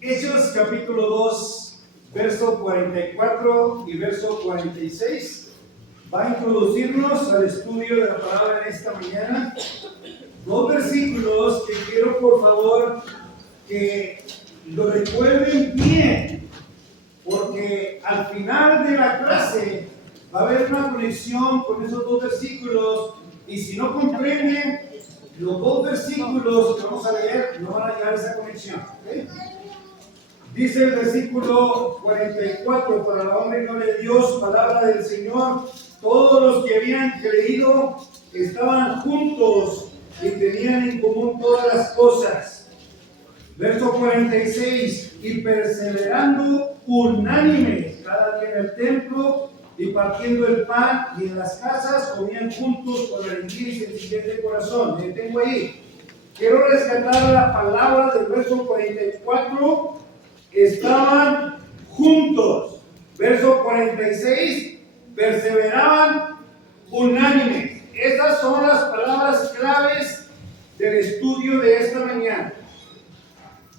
Hechos capítulo 2, verso 44 y verso 46 va a introducirnos al estudio de la palabra en esta mañana. Dos versículos que quiero por favor que lo recuerden bien, porque al final de la clase va a haber una conexión con esos dos versículos, y si no comprenden los dos versículos que vamos a leer, no van a llegar a esa conexión. ¿Okay? Dice el versículo 44: para la honra y gloria de Dios, palabra del Señor, todos los que habían creído estaban juntos y tenían en común todas las cosas. Verso 46: y perseverando unánimes cada día en el templo y partiendo el pan y en las casas comían juntos con alegría y sencillez de corazón. Me detengo ahí. Quiero rescatar la palabra del verso 44: estaban juntos. Verso 46: perseveraban unánimes. Estas son las palabras claves del estudio de esta mañana.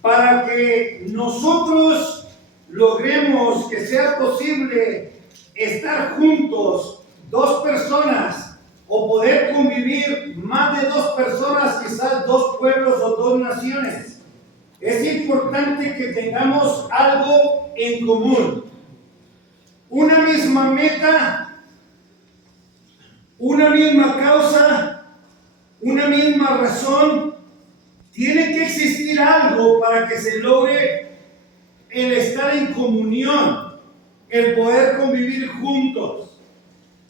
Para que nosotros logremos que sea posible estar juntos, dos personas, o poder convivir más de dos personas, quizás dos pueblos o dos naciones, es importante que tengamos algo en común. Una misma meta, una misma causa, una misma razón. Tiene que existir algo para que se logre el estar en comunión, el poder convivir juntos.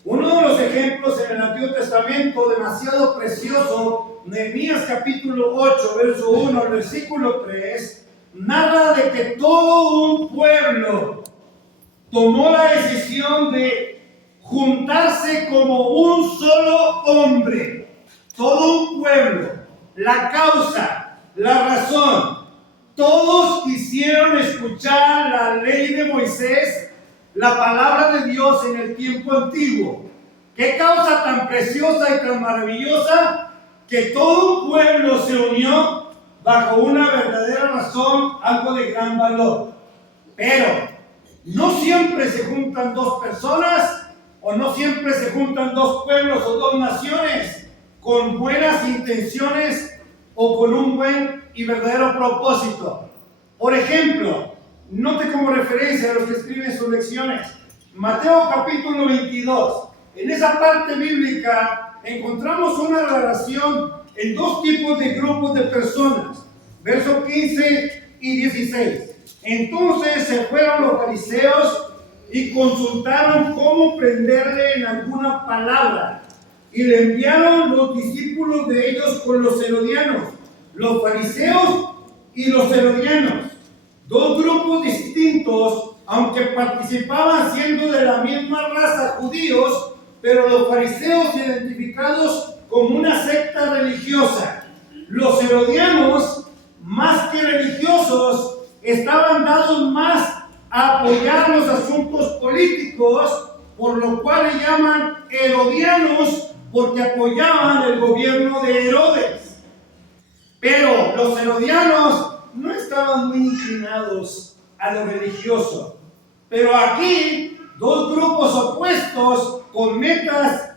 Uno de los ejemplos en el Antiguo Testamento demasiado precioso, Nehemías capítulo 8, verso 1 al versículo 3, narra de que todo un pueblo tomó la decisión de juntarse como un solo hombre. Todo un pueblo, la causa, la razón, todos quisieron escuchar la ley de Moisés, la palabra de Dios en el tiempo antiguo. Qué causa tan preciosa y tan maravillosa, que todo un pueblo se unió bajo una verdadera razón, algo de gran valor. Pero no siempre se juntan dos personas, o no siempre se juntan dos pueblos o dos naciones con buenas intenciones o con un buen y verdadero propósito. Por ejemplo, note como referencia a los que escriben sus lecciones, Mateo capítulo 22. En esa parte bíblica encontramos una relación en dos tipos de grupos de personas. Versos 15 y 16. Entonces se fueron los fariseos y consultaron cómo prenderle en alguna palabra. Y le enviaron los discípulos de ellos con los herodianos, los fariseos y los herodianos. Dos grupos distintos, aunque participaban siendo de la misma raza, judíos, pero los fariseos identificados como una secta religiosa. Los herodianos, más que religiosos, estaban dados más a apoyar los asuntos políticos, por lo cual le llaman herodianos, porque apoyaban el gobierno de Herodes. Pero los herodianos no estaban muy inclinados a lo religioso. Pero aquí, dos grupos opuestos con metas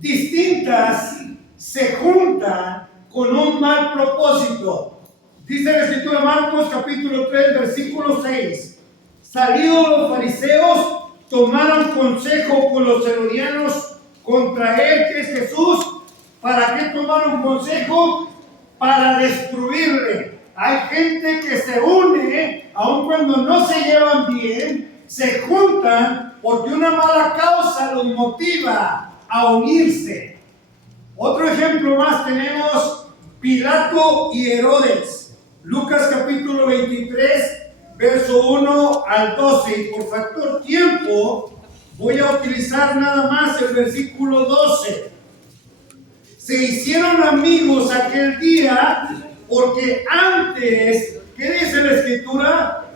distintas se juntan con un mal propósito. Dice la Escritura, Marcos capítulo 3, versículo 6. Salidos los fariseos, tomaron consejo con los herodianos contra él, que es Jesús. ¿Para qué tomaron consejo? Para destruirle. Hay gente que se une, aun cuando no se llevan bien, se juntan porque una mala causa los motiva a unirse. Otro ejemplo más tenemos Pilato y Herodes. Lucas capítulo 23, verso 1 al 12. Y por factor tiempo voy a utilizar nada más el versículo 12. Se hicieron amigos aquel día porque antes, ¿qué dice la Escritura?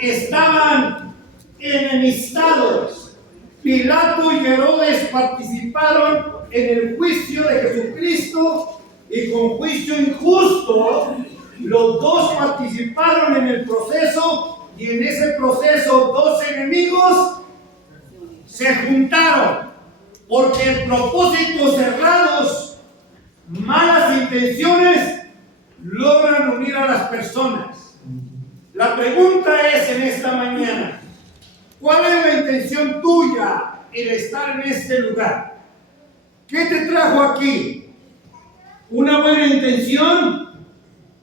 Estaban enemistados. Pilato y Herodes participaron en el juicio de Jesucristo, y con juicio injusto Los dos participaron en el proceso y en ese proceso dos enemigos se juntaron porque propósitos cerrados, malas intenciones logran unir a las personas. La pregunta es en esta mañana, ¿cuál es la intención tuya el estar en este lugar? ¿Qué te trajo aquí? ¿Una buena intención?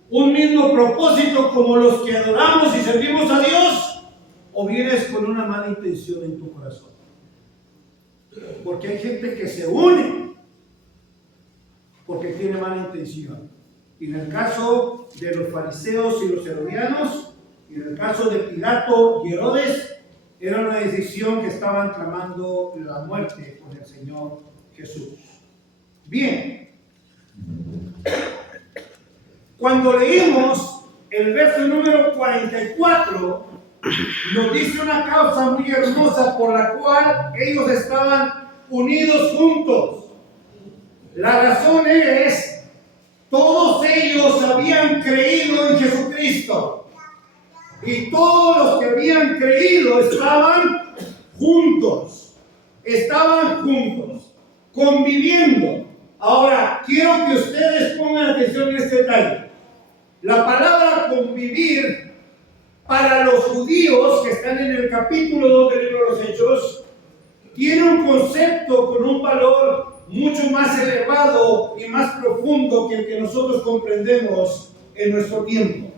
¿Un mismo propósito como los que adoramos y servimos a Dios? ¿O vienes con una mala intención en tu corazón? Porque hay gente que se une porque tiene mala intención. Y en el caso de los fariseos y los herodianos, y en el caso de Pilato y Herodes, era una decisión que estaban clamando la muerte con el Señor Jesús. Bien, cuando leímos el verso número 44, nos dice una causa muy hermosa por la cual ellos estaban unidos juntos. La razón es, todos ellos habían creído en Jesucristo. Y todos los que habían creído estaban juntos, conviviendo. Ahora, quiero que ustedes pongan atención en este detalle. La palabra convivir para los judíos que están en el capítulo 2 del libro de los Hechos tiene un concepto con un valor mucho más elevado y más profundo que el que nosotros comprendemos en nuestro tiempo.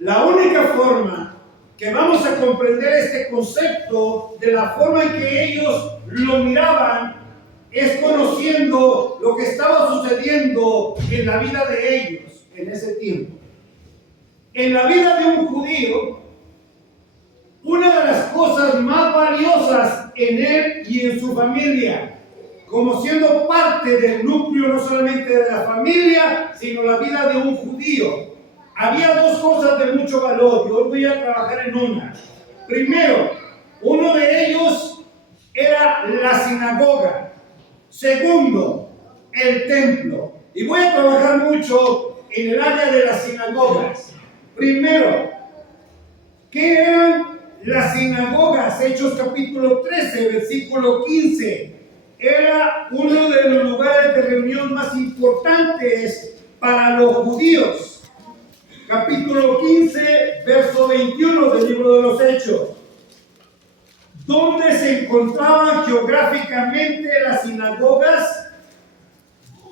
La única forma que vamos a comprender este concepto de la forma en que ellos lo miraban es conociendo lo que estaba sucediendo en la vida de ellos en ese tiempo. En la vida de un judío, una de las cosas más valiosas en él y en su familia, como siendo parte del núcleo no solamente de la familia, sino la vida de un judío, había dos cosas de mucho valor y hoy voy a trabajar en una. Primero, uno de ellos era la sinagoga. Segundo, el templo. Y voy a trabajar mucho en el área de las sinagogas. Primero, ¿qué eran las sinagogas? Hechos capítulo 13, versículo 15. Era uno de los lugares de reunión más importantes para los judíos. Capítulo 15, verso 21 del libro de los Hechos. ¿Dónde se encontraban geográficamente las sinagogas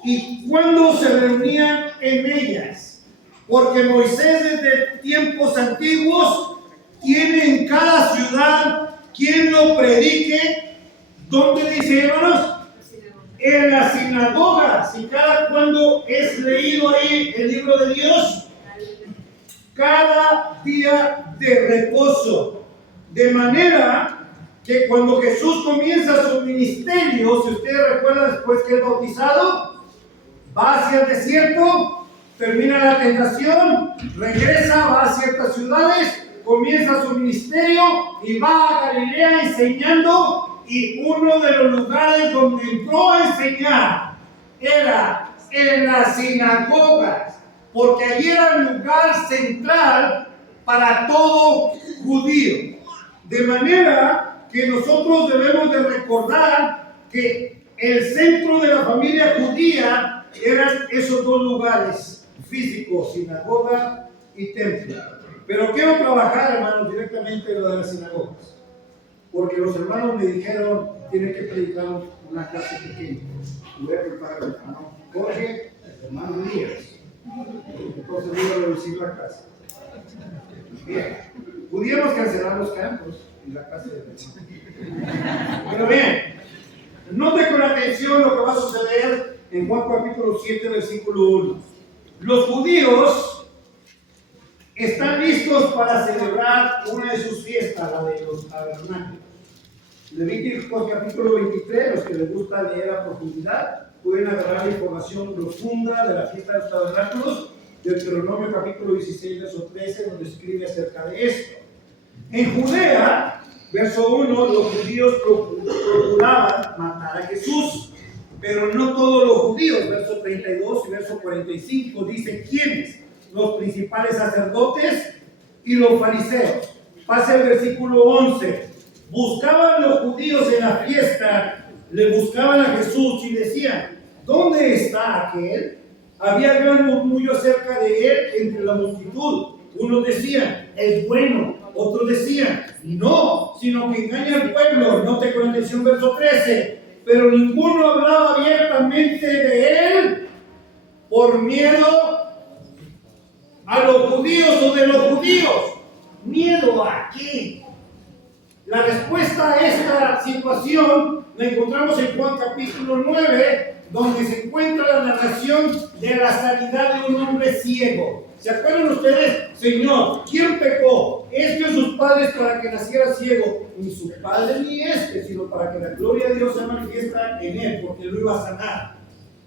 y cuándo se reunían en ellas? Porque Moisés desde tiempos antiguos tiene en cada ciudad quien lo predique. ¿Dónde dice, hermanos? En las sinagogas. ¿Y cada cuándo es leído ahí el libro de Dios? Cada día de reposo. De manera que cuando Jesús comienza su ministerio, si ustedes recuerdan después que es bautizado, va hacia el desierto, termina la tentación, regresa, va a ciertas ciudades, comienza su ministerio y va a Galilea enseñando, y uno de los lugares donde entró a enseñar era en las sinagogas, porque allí era el lugar central para todo judío. De manera que nosotros debemos de recordar que el centro de la familia judía eran esos dos lugares físicos, sinagoga y templo. Pero quiero trabajar, hermanos, directamente en lo de las sinagogas, porque los hermanos me dijeron, tienen que predicar una clase pequeña. Voy a preparar al hermano Jorge, el hermano Díaz. Entonces voy a reducir la clase. Bien, pudiéramos cancelar los campos y la clase de hermano. Pero bien, note con atención lo que va a suceder en Juan capítulo 7, versículo 1. Los judíos están listos para celebrar una de sus fiestas, la de los tabernáculos. Levítico capítulo 23, los que les gusta leer a profundidad, pueden agarrar la información profunda de la fiesta de los tabernáculos. Deuteronomio capítulo 16, verso 13, donde escribe acerca de esto. En Judea, verso 1, los judíos procuraban matar a Jesús, pero no todos los judíos. Verso 32 y verso 45 dice quiénes. los principales sacerdotes y los fariseos. Pase al versículo 11. Buscaban los judíos en la fiesta, le buscaban a Jesús y decían: ¿dónde está aquel? Había gran murmullo acerca de él entre la multitud. Unos decían: es bueno. Otros decían: no, sino que engaña al pueblo. Note con atención verso 13. Pero ninguno hablaba abiertamente de él por miedo a los judíos o de los judíos. ¿Miedo a qué? La respuesta a esta situación la encontramos en Juan capítulo 9, donde se encuentra la narración de la sanidad de un hombre ciego. ¿Se acuerdan ustedes? Señor, ¿quién pecó? ¿Este o sus padres para que naciera ciego? Ni su padre ni este, sino para que la gloria de Dios se manifiesta en él, porque lo iba a sanar.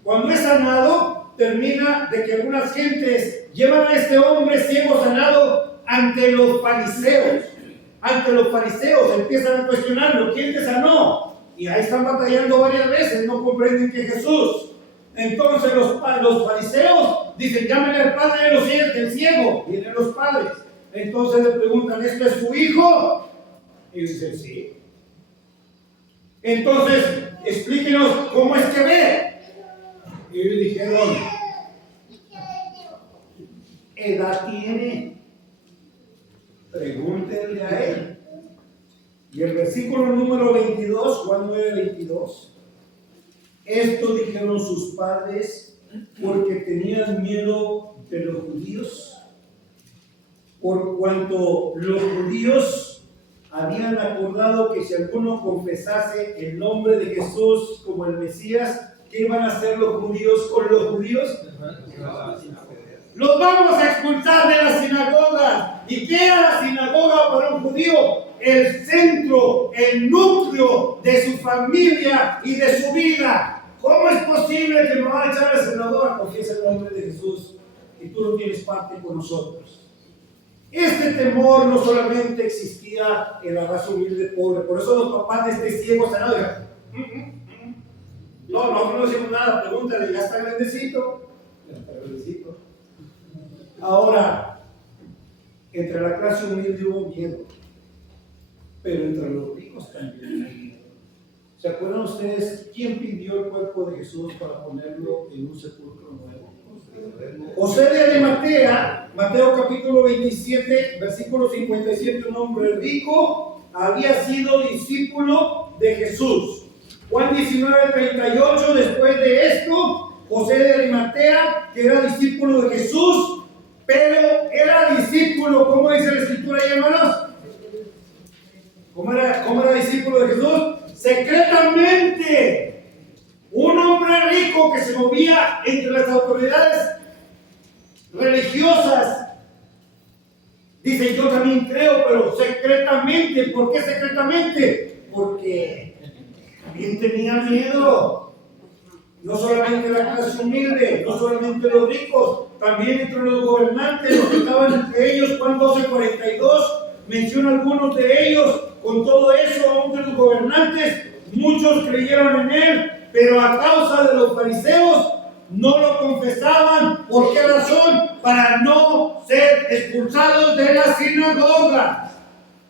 Cuando es sanado, termina de que algunas gentes llevan a este hombre ciego sanado ante los fariseos. Ante los fariseos empiezan a cuestionarlo: ¿quién te sanó? Y ahí están batallando varias veces, no comprenden que Jesús. Entonces los fariseos dicen: llámenle al padre del ciego. Vienen los padres. Entonces le preguntan: ¿este es su hijo? Y dicen: sí. Entonces explíquenos cómo es que ve. Y ellos dijeron: ¿edad tiene? Pregúntenle a él. Y el versículo número 22, Juan 9, 22. Esto dijeron sus padres porque tenían miedo de los judíos, por cuanto los judíos habían acordado que si alguno confesase el nombre de Jesús como el Mesías, ¿qué iban a hacer los judíos con los judíos? Los vamos a expulsar de la sinagoga. ¿Y qué era la sinagoga para un judío? El centro, el núcleo de su familia y de su vida. ¿Cómo es posible que me van a echar a la sinagoga? Confiesa el nombre de Jesús y tú no tienes parte con nosotros. Este temor no solamente existía en la raza humilde pobre, por eso los papás de este ciego sanado dijeron: no decimos nada, pregúntale, ya está grandecito. Ya está grandecito. Ahora, entre la clase humilde hubo miedo, pero entre los ricos también hay miedo. ¿Se acuerdan ustedes quién pidió el cuerpo de Jesús para ponerlo en un sepulcro nuevo? José de Arimatea, Mateo capítulo 27, versículo 57, un hombre rico, había sido discípulo de Jesús. Juan 19, 38, después de esto, José de Arimatea, que era discípulo de Jesús, pero era discípulo, ¿cómo dice la escritura ahí, hermanos? ¿Cómo era discípulo de Jesús? Secretamente. Un hombre rico que se movía entre las autoridades religiosas. Dice: yo también creo, pero secretamente. ¿Por qué secretamente? Porque también tenía miedo. No solamente la clase humilde, no solamente los ricos, también entre los gobernantes, los que estaban entre ellos. Juan 12:42 menciona algunos de ellos. Con todo eso, aún de los gobernantes, muchos creyeron en él, pero a causa de los fariseos no lo confesaban. ¿Por qué razón? Para no ser expulsados de la sinagoga.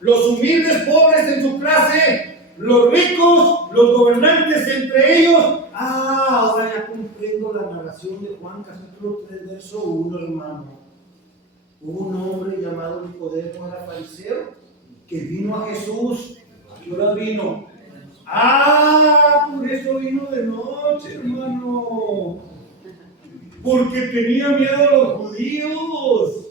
Los humildes pobres en su clase, los ricos, los gobernantes entre ellos. Ahora ya comprendo la narración de Juan capítulo 3, verso 1, hermano. Hubo un hombre llamado Nicodemo, era fariseo, que vino a Jesús. ¿A qué hora vino? Por eso vino de noche, hermano. Porque tenía miedo a los judíos.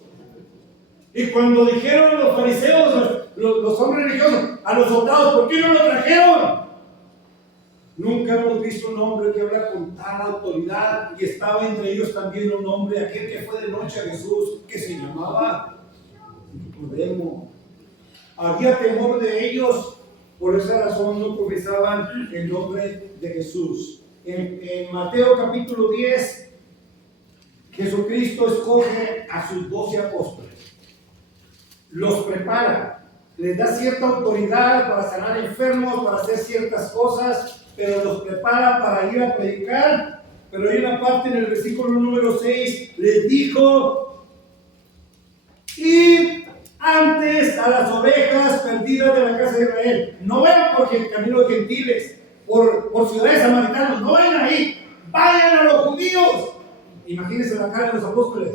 Y cuando dijeron los fariseos, los hombres religiosos, a los soldados: ¿por qué no lo trajeron? Nunca hemos visto un hombre que habla con tal autoridad. Y estaba entre ellos también un hombre, aquel que fue de noche a Jesús, que se llamaba Nicodemo. Había temor de ellos. Por esa razón no confesaban el nombre de Jesús. En Mateo capítulo 10, Jesucristo escoge a sus 12 apóstoles. Los prepara. Les da cierta autoridad para sanar enfermos, para hacer ciertas cosas, pero los prepara para ir a predicar. Pero hay una parte en el versículo número 6, les dijo: Y antes a las ovejas perdidas de la casa de Israel. No vayan por el camino de gentiles, por ciudades samaritanas, no vayan ahí, vayan a los judíos. Imagínense la cara de los apóstoles.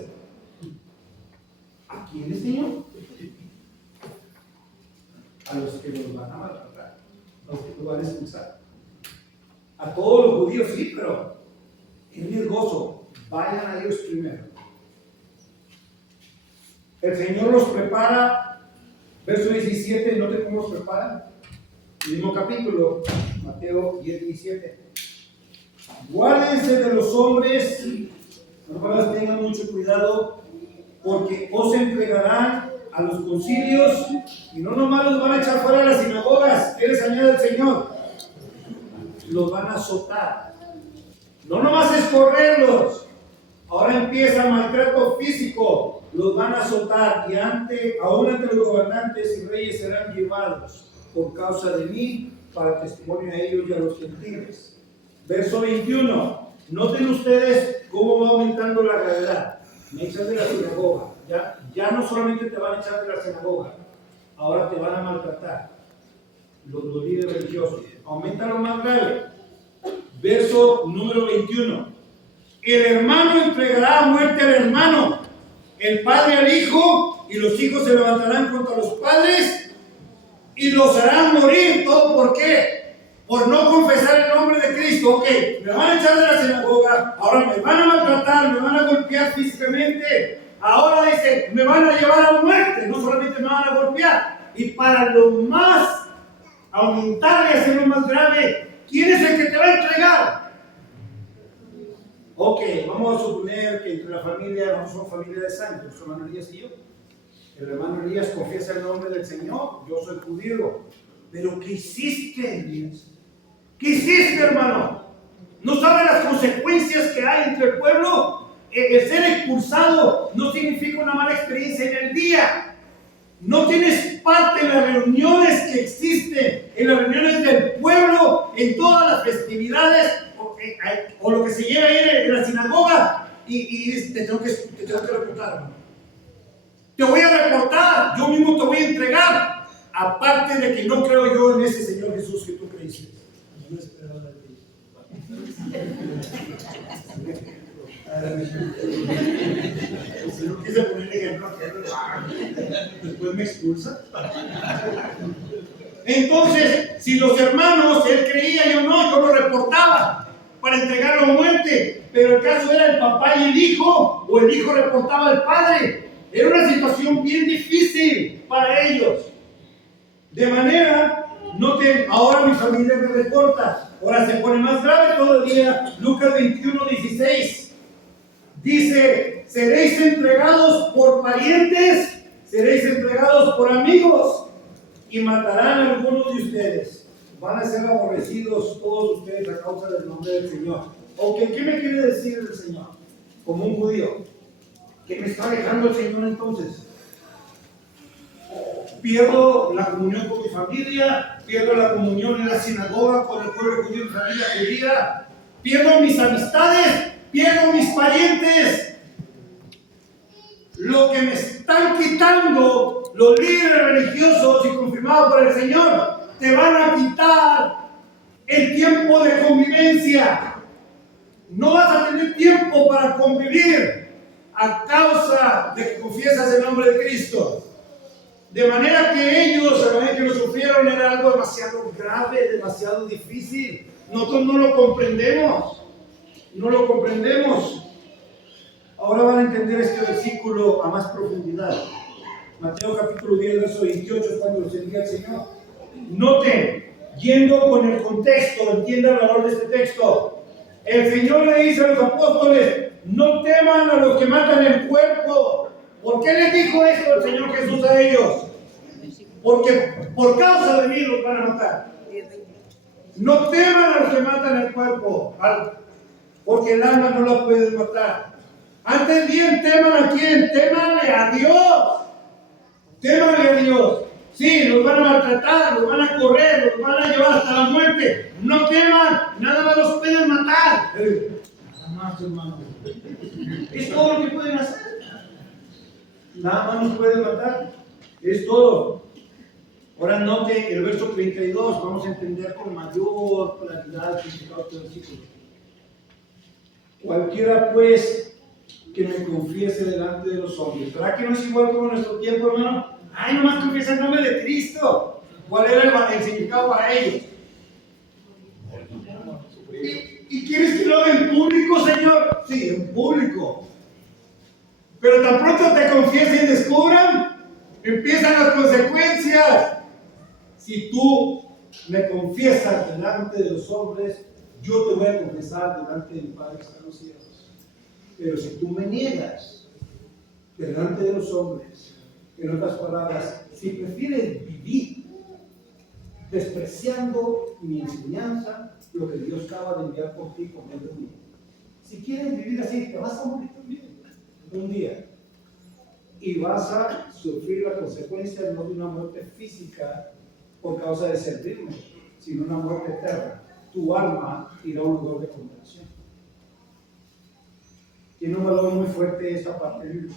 ¿A quiénes, Señor? A los que los van a maltratar, a los que los van a expulsar. A todos los judíos sí, pero en el gozo, vayan a ellos primero. El Señor los prepara, verso 17, note cómo los prepara. El mismo capítulo, Mateo 10, 17. Guárdense de los hombres, hermanos, tengan mucho cuidado, porque os entregarán a los concilios y no nomás los van a echar fuera de las sinagogas. ¿Qué les añade el Señor? Los van a azotar. No nomás es correrlos. Ahora empieza el maltrato físico. Los van a azotar y aún ante los gobernantes y reyes serán llevados por causa de mí para testimonio a ellos y a los gentiles. Verso 21. Noten ustedes cómo va aumentando la gravedad. Me echan de la sinagoga. Ya no solamente te van a echar de la sinagoga, ahora te van a maltratar. Los líderes religiosos. Aumenta lo más grave. Verso número 21. El hermano entregará a muerte al hermano, el padre al hijo, y los hijos se levantarán contra los padres y los harán morir. ¿Todo por qué? Por no confesar el nombre de Cristo. Ok, me van a echar de la sinagoga, ahora me van a maltratar, me van a golpear físicamente. Ahora dice, me van a llevar a muerte, no solamente me van a golpear. Y para lo más aumentar y hacerlo más grave, ¿quién es el que te va a entregar? Ok, vamos a suponer que entre la familia, no somos familia de sangre, nuestro hermano Elías y yo. El hermano Elías confiesa el nombre del Señor, yo soy judío. Pero ¿qué hiciste, Elías? ¿Qué hiciste, hermano? ¿No sabes las consecuencias que hay entre el pueblo? El ser expulsado no significa una mala experiencia en el día. No tienes parte en las reuniones que existen, en las reuniones del pueblo, en todas las festividades, o lo que se lleva ahí en la sinagoga, y te tengo que reportar, hermano. Te voy a reportar, yo mismo te voy a entregar, aparte de que no creo yo en ese Señor Jesús que tú creíste. No esperaba de ti. Si no quise poner ejemplo, después me expulsa. Entonces, si los hermanos, él creía, yo lo reportaba para entregarlo a muerte. Pero el caso era el papá y el hijo, o el hijo reportaba al padre. Era una situación bien difícil para ellos. De manera, noten, ahora mi familia me reporta. Ahora se pone más grave todavía. Lucas 21, 16. Dice, seréis entregados por parientes, seréis entregados por amigos, y matarán a algunos de ustedes. Van a ser aborrecidos todos ustedes a causa del nombre del Señor. Ok, ¿qué me quiere decir el Señor? Como un judío. ¿Que me está dejando el Señor entonces? Pierdo la comunión con mi familia, pierdo la comunión en la sinagoga con el pueblo judío y familia judía, pierdo mis amistades, pierdo mis parientes. Lo que me están quitando los líderes religiosos y confirmados por el Señor, te van a quitar el tiempo de convivencia. No vas a tener tiempo para convivir a causa de que confiesas el nombre de Cristo. De manera que ellos, a la vez que lo sufrieron, era algo demasiado grave, demasiado difícil. Nosotros no lo comprendemos. No lo comprendemos. Ahora van a entender este versículo a más profundidad. Mateo capítulo 10, verso 28 es cuando los envía el Señor. Noten, yendo con el contexto, entiendan el valor de este texto. El Señor le dice a los apóstoles, no teman a los que matan el cuerpo. ¿Por qué les dijo esto el Señor Jesús a ellos? Porque por causa de mí los van a matar. No teman a los que matan el cuerpo, porque el alma no la pueden matar. Antes bien, teman a quién, temanle a Dios. Temanle a Dios. Sí, los van a maltratar, los van a correr, los van a llevar hasta la muerte. No teman, nada más los pueden matar. Nada más, hermano. Es todo lo que pueden hacer. Nada más nos puede matar. Es todo. Ahora note el verso 32. Vamos a entender con mayor claridad el significado de este versículo. Cualquiera pues que me confiese delante de los hombres. ¿Verdad que no es igual como en nuestro tiempo, hermano? Ay, nomás confiesa el nombre de Cristo. ¿Cuál era el significado para ellos? ¿Y quieres que lo haga en público, Señor? Sí, en público. Pero tan pronto te confiesen y descubran, empiezan las consecuencias. Si tú me confiesas delante de los hombres, yo te voy a confesar delante del Padre que está en los cielos. Pero si tú me niegas delante de los hombres, en otras palabras, si prefieres vivir despreciando mi enseñanza, lo que Dios acaba de enviar por ti por medio de mí. Si quieres vivir así, te vas a morir también un día. Y vas a sufrir la consecuencia no de una muerte física por causa de servirme, sino una muerte eterna. Tu alma irá a un lugar de condenación. Tiene un valor muy fuerte esta parte bíblica.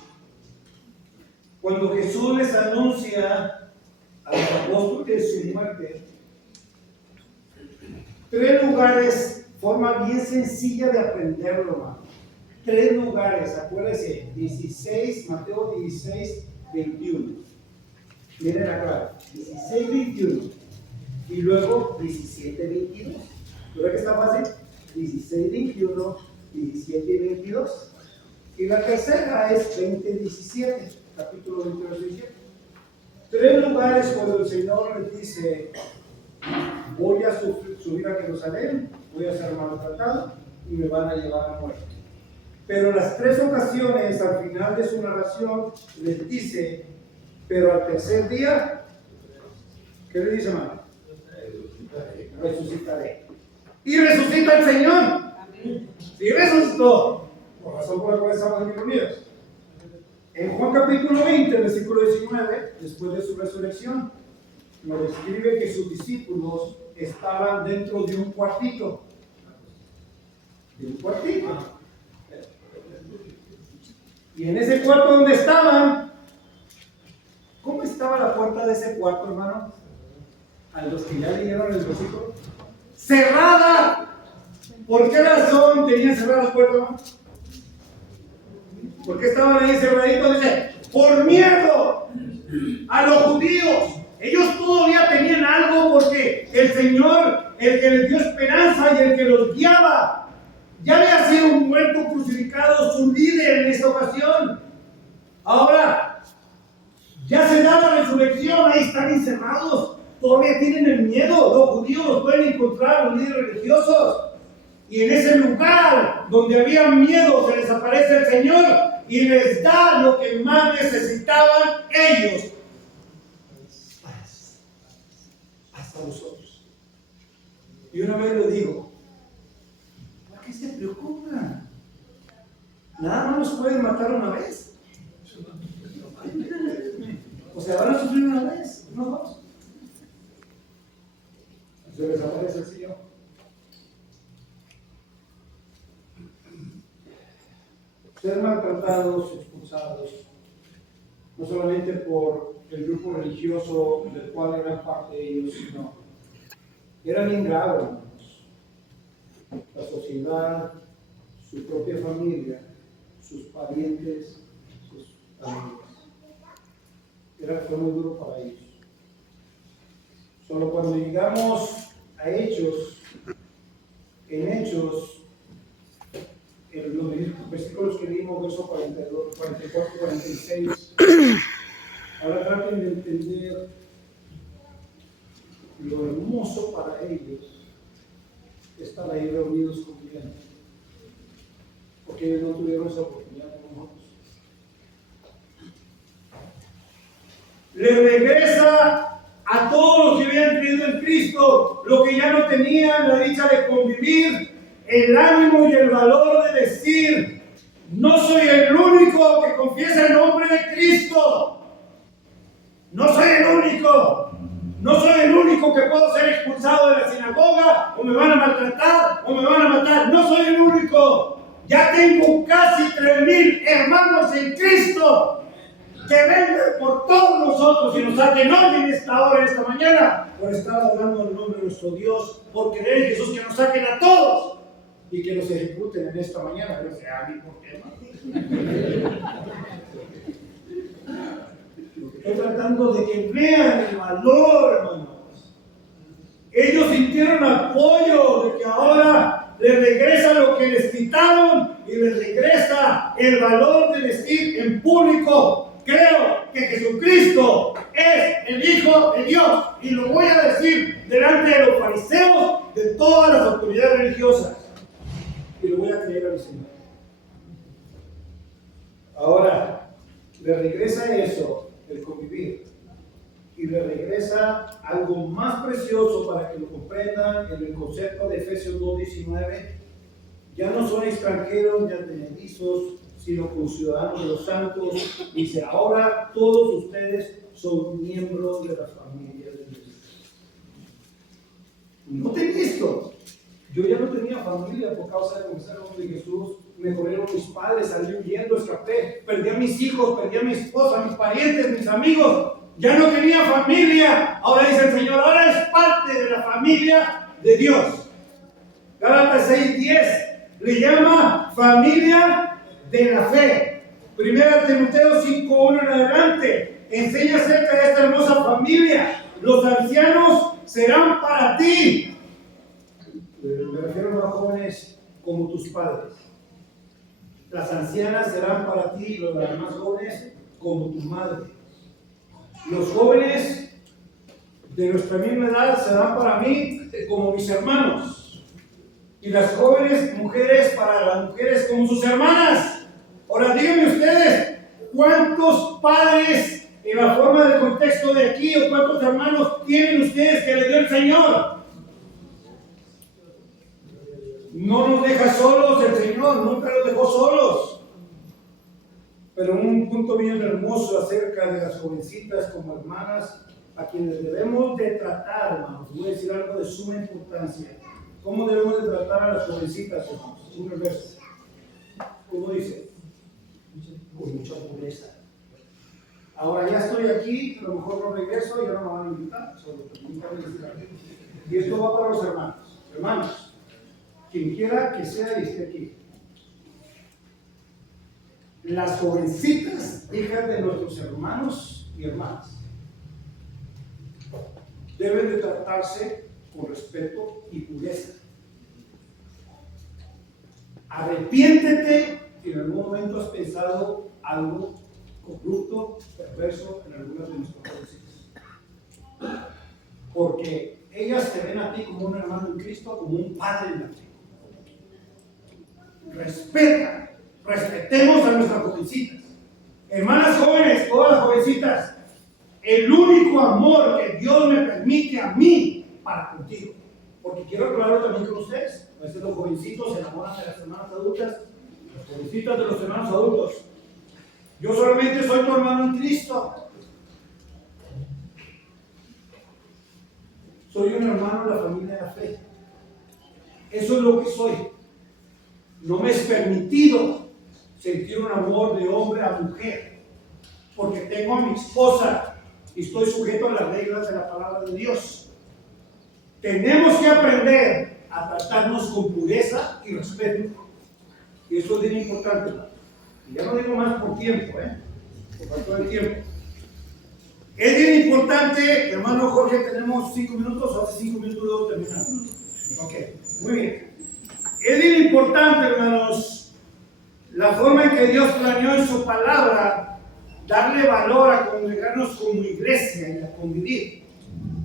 Cuando Jesús les anuncia a los apóstoles su muerte, 3 lugares, forma bien sencilla de aprenderlo, hermano. 3 lugares, acuérdense, 16, Mateo 16, 21. Miren acá, 16, 21. Y luego 17, 22. ¿Verdad que está fácil? 16, 21, 17 y 22. Y la tercera es 20, 17, capítulo 20, verso 17. 3 lugares cuando el Señor les dice: voy a subir a Jerusalén, voy a ser maltratado y me van a llevar a muerte. Pero las 3 ocasiones, al final de su narración, les dice: pero al tercer día, ¿qué le dice, hermano? Resucitaré. Y resucita el Señor. Y resucitó. Por razón por la cual estamos aquí reunidos. En Juan capítulo 20, versículo 19, después de su resurrección, nos describe que sus discípulos estaban dentro de un cuartito. De un cuartito. Y en ese cuarto donde estaban, ¿cómo estaba la puerta de ese cuarto, hermano? A los que ya leyeron el versículo. ¡Cerrada! ¿Por qué razón tenían cerrada la puerta, hermano? ¿Por qué estaban ahí cerraditos? Dice, por miedo a los judíos. Ellos todavía tenían algo porque el Señor, el que les dio esperanza y el que los guiaba, ya había sido muerto, crucificado, su líder en esta ocasión. Ahora, ya se da la resurrección, ahí están encerrados. Todavía tienen el miedo. Los judíos los pueden encontrar, los líderes religiosos. Y en ese lugar donde había miedo, se les aparece el Señor y les da lo que más necesitaban ellos. Paz. Hasta nosotros. Y una vez le digo, ¿por qué se preocupan? Nada más nos pueden matar una vez. O sea, van a sufrir una vez, no dos. Se les aparece el Señor. Ser maltratados, expulsados, no solamente por el grupo religioso del cual eran parte de ellos, sino era bien grave, hermanos. La sociedad, su propia familia, sus parientes, sus amigos. Fue muy duro para ellos. Solo cuando llegamos a Hechos, en Hechos, en los versículos que leímos, versos 42, 44, 46, ahora traten de entender lo hermoso para ellos estar ahí reunidos con Dios, porque ellos no tuvieron esa oportunidad como nosotros. Le regresa a todos los que habían creído en Cristo lo que ya no tenían, la dicha de convivir, el ánimo y el valor de decir: no soy el único que confiesa el nombre de Cristo. No soy el único. No soy el único que puedo ser expulsado de la sinagoga, o me van a maltratar, o me van a matar. No soy el único. Ya tengo casi 3,000 hermanos en Cristo. que venga por todos nosotros y nos saquen hoy en esta hora, en esta mañana, por estar hablando en el nombre de nuestro Dios, por creer en Jesús, que nos saquen a todos y que nos ejecuten en esta mañana. Pero a mí, ¿por qué no? Estoy tratando de que vean el valor, hermanos. Ellos sintieron apoyo de que ahora les regresa lo que les quitaron y les regresa el valor de vestir en público. Creo que Jesucristo es el Hijo de Dios y lo voy a decir delante de los fariseos, de todas las autoridades religiosas, y lo voy a creer a mi Señor. Ahora, le regresa eso, el convivir, y le regresa algo más precioso para que lo comprendan en el concepto de Efesios 2:19. Ya no son extranjeros ni advenedizos, sino conciudadanos de los santos. Dice, ahora todos ustedes son miembros de la familia de Dios. Noten esto. Yo ya no tenía familia por causa de conocer al nombre de Jesús. Me corrieron mis padres, salí huyendo, escapé, perdí a mis hijos, perdí a mi esposa, a mis parientes, mis amigos. Ya no tenía familia. Ahora dice el Señor, ahora es parte de la familia de Dios. Gálatas 6:10 le llama familia de la fe. Primera Timoteo 5:1 en adelante enseña acerca de esta hermosa familia. Los ancianos serán para ti. Me refiero a los jóvenes como tus padres. Las ancianas serán para ti, y los más jóvenes como tu madre. Los jóvenes de nuestra misma edad serán para mí como mis hermanos. Y las jóvenes mujeres para las mujeres como sus hermanas. Ahora díganme ustedes, ¿cuántos padres en la forma del contexto de aquí o cuántos hermanos tienen ustedes que le dio el Señor? No nos deja solos el Señor, nunca nos dejó solos. Pero un punto bien hermoso acerca de las jovencitas como hermanas, a quienes debemos de tratar, hermanos. Voy a decir algo de suma importancia. ¿Cómo debemos de tratar a las jovencitas, hermanos? Un verso. ¿Cómo dice? Con mucha pureza. Ahora ya estoy aquí, a lo mejor no regreso, ya no me van a invitar, solo y esto va para los hermanos. Hermanos, quien quiera que sea y esté aquí. Las jovencitas, hijas de nuestros hermanos y hermanas, deben de tratarse con respeto y pureza. Arrepiéntete si en algún momento has pensado algo corrupto, perverso en algunas de nuestras jovencitas. Porque ellas te ven a ti como un hermano en Cristo, como un padre en la fe. Respetemos a nuestras jovencitas. Hermanas jóvenes, todas las jovencitas, el único amor que Dios me permite a mí para contigo. Porque quiero aclararlo también con ustedes. A veces los jovencitos se enamoran de las hermanas adultas, las jovencitas de los hermanos adultos. Yo solamente soy tu hermano en Cristo. Soy un hermano de la familia de la fe. Eso es lo que soy. No me es permitido sentir un amor de hombre a mujer, porque tengo a mi esposa y estoy sujeto a las reglas de la palabra de Dios. Tenemos que aprender a tratarnos con pureza y respeto. Y eso es bien importante. Y ya no digo más por tiempo, por falta de tiempo. Es bien importante, hermano Jorge, tenemos 5 minutos, o hace 5 minutos luego terminamos. Ok, muy bien. Es bien importante, hermanos, la forma en que Dios planeó en su palabra, darle valor a congregarnos como iglesia y a convivir.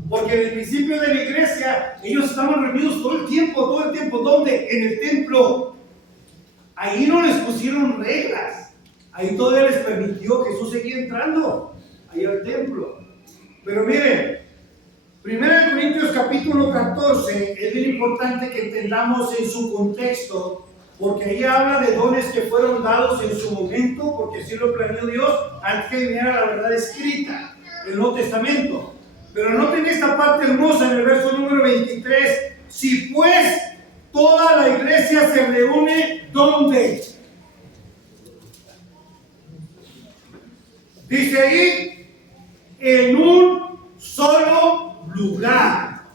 Porque en el principio de la iglesia, ellos estaban reunidos todo el tiempo. ¿Dónde? En el templo. Ahí no les pusieron reglas. Ahí todavía les permitió, Jesús seguía entrando ahí al templo. Pero miren, 1 Corintios capítulo 14 es bien importante que entendamos en su contexto, porque ahí habla de dones que fueron dados en su momento, porque así lo planeó Dios antes que viniera la verdad escrita, el Nuevo Testamento. Pero noten esta parte hermosa en el verso número 23. Si pues toda la iglesia se reúne, ¿dónde? Dice ahí, en un solo lugar.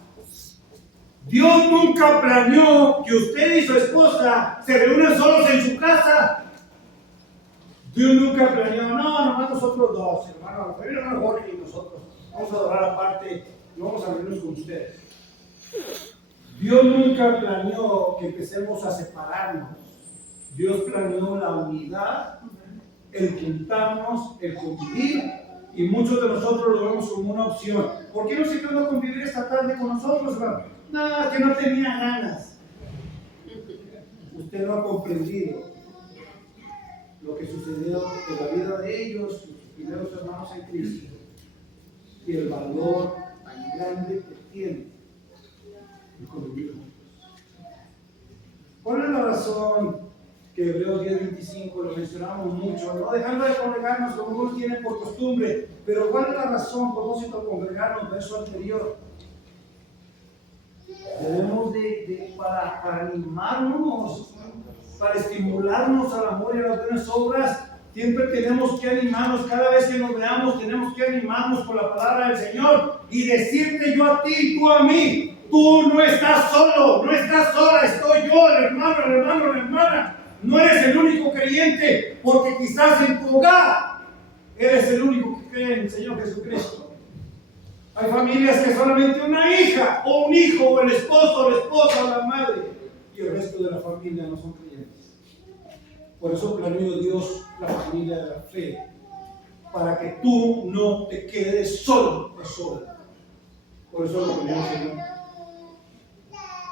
Dios nunca planeó que usted y su esposa se reúnan solos en su casa. Dios nunca planeó, no, nomás nosotros dos, hermano, el hermano Jorge y nosotros. Vamos a adorar aparte, no vamos a reunirnos con ustedes. Dios nunca planeó que empecemos a separarnos. Dios planeó la unidad, el juntarnos, el convivir, y muchos de nosotros lo vemos como una opción. ¿Por qué no se quedó a convivir esta tarde con nosotros, hermano? No, que no tenía ganas. Usted no ha comprendido lo que sucedió en la vida de ellos, sus primeros hermanos en Cristo, y el valor tan grande que tiene el convivir juntos. ¿Cuál es la razón que Hebreos 10:25 lo mencionamos mucho? No dejando de congregarnos como algunos tienen por costumbre, pero ¿cuál es la razón, propósito de congregarnos? Verso anterior. Debemos para animarnos, para estimularnos al amor y a las buenas obras. Siempre tenemos que animarnos, cada vez que nos veamos tenemos que animarnos por la palabra del Señor y decirte yo a ti, tú a mí, tú no estás solo, no estás sola, estoy yo, el hermano, la hermana. No eres el único creyente, porque quizás en tu hogar eres el único que cree en el Señor Jesucristo. Hay familias que solamente una hija o un hijo o el esposo o la esposa o la madre y el resto de la familia no son creyentes. Por eso planeó Dios la familia de la fe, para que tú no te quedes solo o sola. Por eso lo planeó el Señor.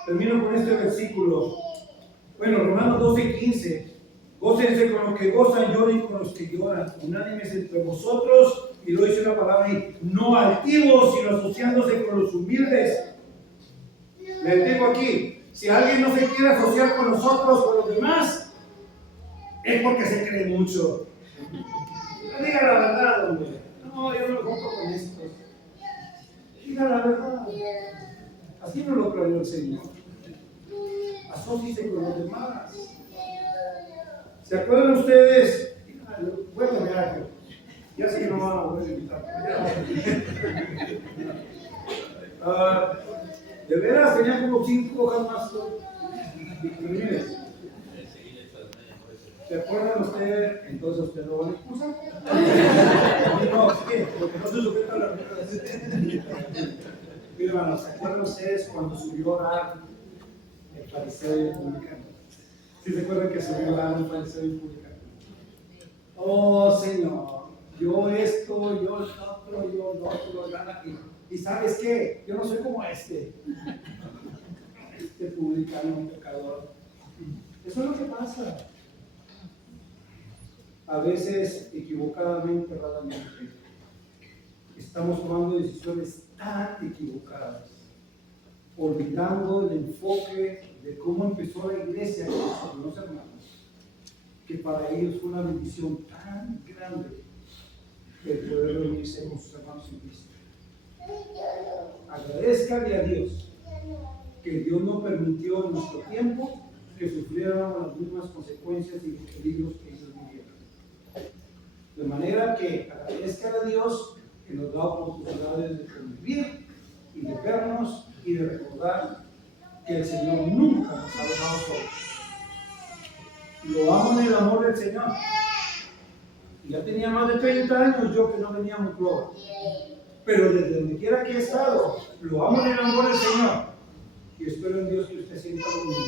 Termino con este versículo. Bueno, Romanos 12:15. Gócense con los que gozan, lloren con los que lloran. Unánimes entre vosotros, y lo dice la palabra ahí, no altivos, sino asociándose con los humildes. Le digo aquí, si alguien no se quiere asociar con nosotros, con los demás, es porque se cree mucho. No diga la verdad, hombre. No, yo no me junto con estos. Diga la verdad. Así no lo planeó el Señor. Asóciese con los demás. ¿Se acuerdan ustedes? Bueno, ya sé que no van a volver a invitar. De veras, tenían como 5 hojas más. ¿Se acuerdan ustedes? Entonces ustedes no van a excusar. No, sí, porque no se sujeta a la regla. Mira, hermanos, ¿se acuerdan ustedes cuando subió a orar el fariseo y el publicano? ¿Sí se acuerdan que subió a orar el fariseo y el publicano? Oh, Señor, yo esto, yo el otro, y ¿sabes qué? Yo no soy como este publicano, un pecador. Eso es lo que pasa. A veces, equivocadamente, erradamente, estamos tomando decisiones tan equivocadas, olvidando el enfoque de cómo empezó la iglesia con los hermanos, que para ellos fue una bendición tan grande el poder reunirse con sus hermanos en Cristo. Agradezcale a Dios que Dios no permitió en nuestro tiempo que sufriéramos las mismas consecuencias y los peligros que ellos vivieron. De manera que agradezcan a Dios que nos da oportunidades de convivir y de vernos y de recordar que el Señor nunca nos ha dejado solos. Lo amo en el amor del Señor. Ya tenía más de 30 años yo que no venía a Monclova. Pero desde donde quiera que he estado, lo amo en el amor del Señor. Y espero en Dios que usted sienta lo mismo.